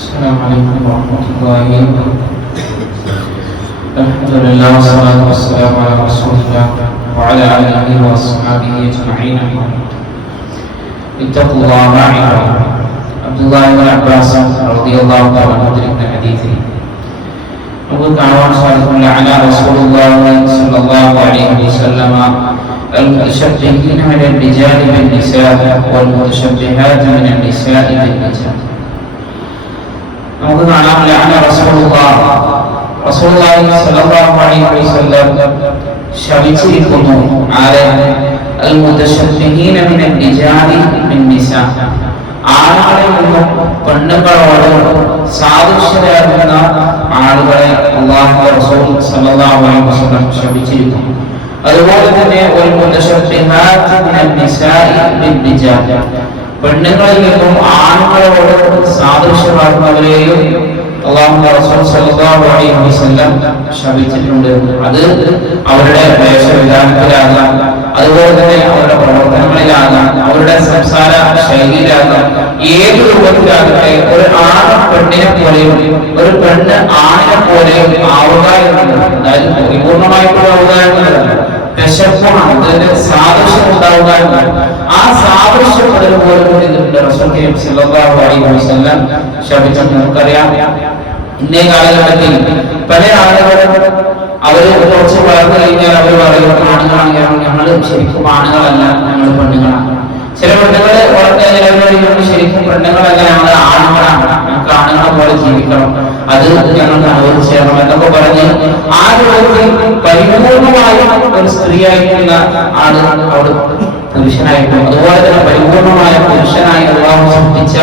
السلام عليكم ورحمة الله وبركاته. الحمد لله والصلاة والسلام على رسول الله وعلى آله وأصحابه أجمعين. اتقوا الله معي. عبد الله بن عباس رضي الله تعالى عنه من حديثه نقول تعالى صلى على رسول الله صلى الله عليه وسلم المتشبهين من الرجال بالنساء والمتشبهات من النساء بالرجال. നമുക്ക് കാണാം റസൂലുള്ളാഹി സ്വല്ലല്ലാഹു അലൈഹി വസല്ലം ശപിച്ചിരിക്കുന്നു ആരെ? അൽ മുതശബ്ബിഹീന മിനൽ റിജാലി ബിൻ നിസാ, ആണുങ്ങളിൽ നിന്നും പെണ്ണുങ്ങളോട് സാദൃശ്യരാകുന്ന ആളുകളെ അല്ലാഹുവിന്റെ റസൂൽ സ്വല്ലല്ലാഹു അലൈഹി വസല്ലം ശപിച്ചിരിക്കുന്നു. അതുപോലെ തന്നെ ഒരു മുതശബ്ബിഹാത്ത് മിനൽ നിസാഇ ബിൻ റിജാൽ, പെണ്ണുങ്ങളിൽ നിന്നും ആണുങ്ങളോട് സാദൃശ്യമാകുന്നവരെയും അല്ലാഹുവിന്റെ റസൂൽ സ്വല്ലല്ലാഹു അലൈഹി വസല്ലം ശപിച്ചിട്ടുണ്ട്. അത് അവരുടെ വേഷവിധാനത്തിലാകാം, അതുപോലെ തന്നെ അവരുടെ പ്രവർത്തനങ്ങളിലാകാം, അവരുടെ സംസാര ശൈലിയിലാകാം, ഏത് രൂപത്തിലാകട്ടെ ഒരു ആണ് പെണ്ണിനെ പോലെയും ഒരു പെണ്ണ് ആണിനെ പോലെയും ആവുക എന്നുള്ളത്, അതായത് പരിപൂർണമായിട്ടുള്ള ആവുക എന്നുള്ളതാണ് സാദൃശ്യം ഉണ്ടാവുക. ആ സാദൃശ്യപ്പെടൽ പോലും ഇതിന്റെ റസൂൽ സല്ലല്ലാഹു അലൈഹി വസല്ലം ശപിച്ചത് നമുക്കറിയാം. ഇന്നേ കാലഘട്ടത്തിൽ പല ആളുകളും അവര് കുറച്ച് വളർന്നു കഴിഞ്ഞാൽ അവർ പറയും ആണുങ്ങളാണ്, ഞങ്ങൾ ശരിക്കും ആണുങ്ങളല്ല, ഞങ്ങൾ പെണ്ണുങ്ങളാണ്. ചില പെണ്ണുങ്ങള് വളർന്നു കഴിഞ്ഞാൽ ശരിക്കും പെണ്ണുങ്ങളല്ല, ഞങ്ങൾ ആണുങ്ങളാണ്, ഞങ്ങൾക്ക് ആണുങ്ങളെ പോലെ ജീവിക്കണം, അത് ഞങ്ങൾക്ക് അനുവദിച്ചു തരണം എന്നൊക്കെ പറഞ്ഞ് ആ രൂപത്തിൽ പരിപൂർണമായും ഒരു സ്ത്രീയായിട്ടുള്ള ആള് അവിടെ പുരുഷനായിട്ടും, അതുപോലെ തന്നെ പരിപൂർണമായ പുരുഷനായി അല്ലാഹു സൃഷ്ടിച്ച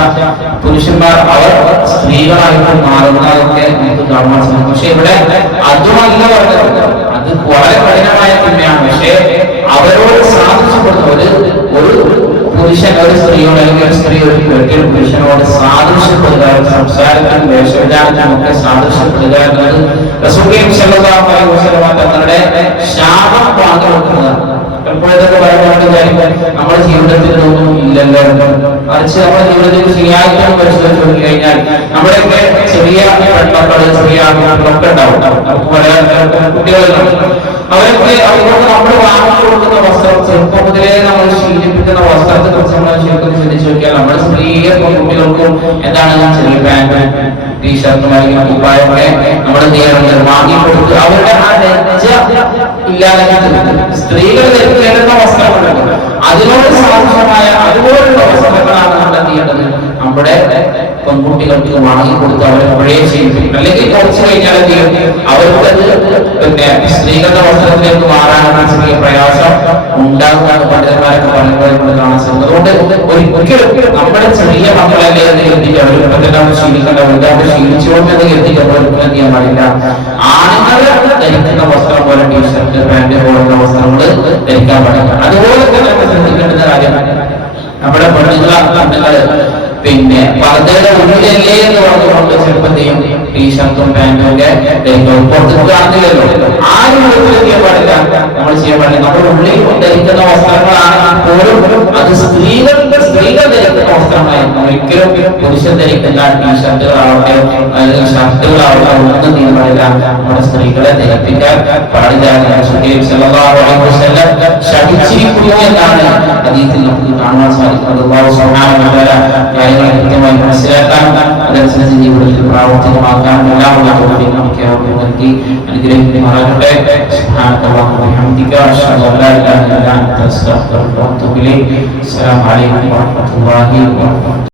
പുരുഷന്മാർ അവർ സ്ത്രീകളായിട്ട് മാറുന്നതൊക്കെ നമുക്ക് കാണാൻ സാധിക്കും. പക്ഷെ ഇവിടെ അതുമല്ല പറഞ്ഞത്, അത് വളരെ കഠിനമായ തിന്മയാണ്. പക്ഷെ അവരോട് സാദൃശ്യപ്പെടുന്ന ഒരു പുരുഷൻ ഒരു സ്ത്രീയോട്, അല്ലെങ്കിൽ ഒരു സ്ത്രീ ഒരു പുരുഷനോട് സാദൃശ്യപ്പെടുക, സംസാരത്തിനും വേഷവിധാനത്തിനും ഒക്കെ സാദൃശ്യപ്പെടുക എന്നത് റസൂൽ സല്ലല്ലാഹു അലൈഹി വസല്ലം തങ്ങളുടെ ശാപം പങ്കുവെക്കുന്നതാണ്. എപ്പോഴതൊക്കെ പറയുന്നത് വിചാരിക്കും നമ്മുടെ ജീവിതത്തിലൊന്നും ഇല്ലല്ലോ, മറിച്ച് നമ്മുടെ ജീവിതത്തിൽ ശരിയായിട്ട് പരിശോധിച്ച് നോക്കി കഴിഞ്ഞാൽ നമ്മുടെയൊക്കെ ചെറിയ പെൺമക്കള്, ചെറിയ ആൺമക്കളൊക്കെ ഉണ്ടാവും. നമുക്ക് പല കുട്ടികളുണ്ടാവും. അവരൊക്കെ അവർക്ക് നമ്മൾ വാങ്ങി കൊടുക്കുന്ന വസ്ത്രം, ചെറുപ്പം മുതലേ നമ്മൾ ശീലിപ്പിക്കുന്ന വസ്ത്രത്തെ കുറിച്ച് നമ്മൾ ശരിക്കും ചിന്തിച്ചു നോക്കിയാൽ നമ്മൾ സ്ത്രീയെ കുട്ടികൾക്കും എന്താണ് ചെറിയ പാന്റ്, ടീഷർട്ടും അല്ലെങ്കിൽ കുപ്പായൊക്കെ നമ്മൾ വാങ്ങി കൊടുത്ത് അവരുടെ ആ ലജ്ജ ഇല്ലാതെ സ്ത്രീകൾ ധരിക്കേണ്ടുന്ന വസ്ത്രങ്ങളുണ്ട്, അതിനോട് സാധ്യമായ അതുപോലുള്ള വസ്ത്രങ്ങളാണ് നമ്മൾ എന്ത് ചെയ്യേണ്ടത്, നമ്മുടെ പെൺകുട്ടികൾക്ക് വാങ്ങിക്കൊടുത്ത് അവരെ പഴയ ശീലിപ്പിക്കും. അല്ലെങ്കിൽ കുറച്ച് കഴിഞ്ഞാൽ എന്ത് ചെയ്യും, അവർക്കത് പിന്നെ സ്ത്രീകളുടെ വസ്ത്രത്തിലേക്ക് മാറാനുള്ള ചെറിയ പ്രയാസം ഉണ്ടാകുന്ന പണ്ഡിതന്മാരൊക്കെ പറയുമ്പോൾ നമ്മൾ കാണാൻ സാധിക്കും. അതുകൊണ്ട് ഒരിക്കലും നമ്മുടെ ചെറിയ മക്കളെ എത്തിക്കുക, അവരിപ്പം തന്നെ ശീലിക്കേണ്ട വലുതായിട്ട് ശീലിച്ചുകൊണ്ട് എത്തിക്കുമ്പോൾ എന്ത് ചെയ്യാൻ പാടില്ല, ആണുങ്ങൾ ധരിക്കുന്ന വസ്ത്രം പോലെ ടീഷർട്ട്, പാന്റ് പോലുള്ള വസ്ത്രങ്ങൾ ധരിക്കാൻ പാടില്ല. അതുപോലെ തന്നെ നമ്മൾ ശ്രദ്ധിക്കേണ്ടുന്ന കാര്യം, നമ്മുടെ പെണ്ണുങ്ങള് പിന്നെ പർദ്ദയുടെ ഉള്ളിലല്ലേ എന്ന് പറഞ്ഞുകൊണ്ട് ചെറുപ്പം ചെയ്യും ടീഷർട്ടും പാന്റും ഒക്കെ പുറത്ത് കാണുന്നില്ലല്ലോ. ആ രൂപത്തിൽ ചെയ്യാൻ പാടില്ല, നമ്മൾ ചെയ്യാൻ പാടില്ല. നമ്മുടെ ഉള്ളിൽ ധരിക്കുന്ന വസ്ത്രങ്ങളാണെങ്കിൽ പോലും അത് സ്ത്രീകൾ ധരിക്കുന്ന വസ്ത്രങ്ങളായിരിക്കും. ഒരിക്കലും പുരുഷൻ ധരിക്കുന്ന ടീഷർട്ടുകളാവട്ടെ അല്ലെങ്കിൽ ഷർട്ടുകളാവട്ടെ ഒന്നും ചെയ്യാൻ പാടില്ല, നമ്മുടെ സ്ത്രീകളെ ധരിപ്പിക്കാൻ പാടില്ല. സല്ലല്ലാഹു അലൈഹി വസല്ലം ശപിച്ചിരിക്കുന്നു എന്നാണ് ഹദീസിൽ നമുക്ക് കാണാൻ സാധിക്കുന്നത്. അല്ലാഹു സുബ്ഹാനഹു വ തആല കാര്യങ്ങളെ കൃത്യമായി മനസ്സിലാക്കാൻ, അതനുസരിച്ച് ജീവിതത്തിൽ പ്രാവർത്തികമാക്കാൻ എല്ലാവരും നൽകി അനുഗ്രഹിക്കുമാറാകട്ടെ. സുബ്ഹാനല്ലാഹി വബിഹംദിക അഷ്ഹദു അൻ ലാ ഇലാഹ ഇല്ല അൻത അസ്തഗ്ഫിറുക വ അത്തൂബു ഇലൈക്. അസ്സലാമു അലൈക്കും വറഹ്മത്തുള്ളാഹി വബറകാതുഹു.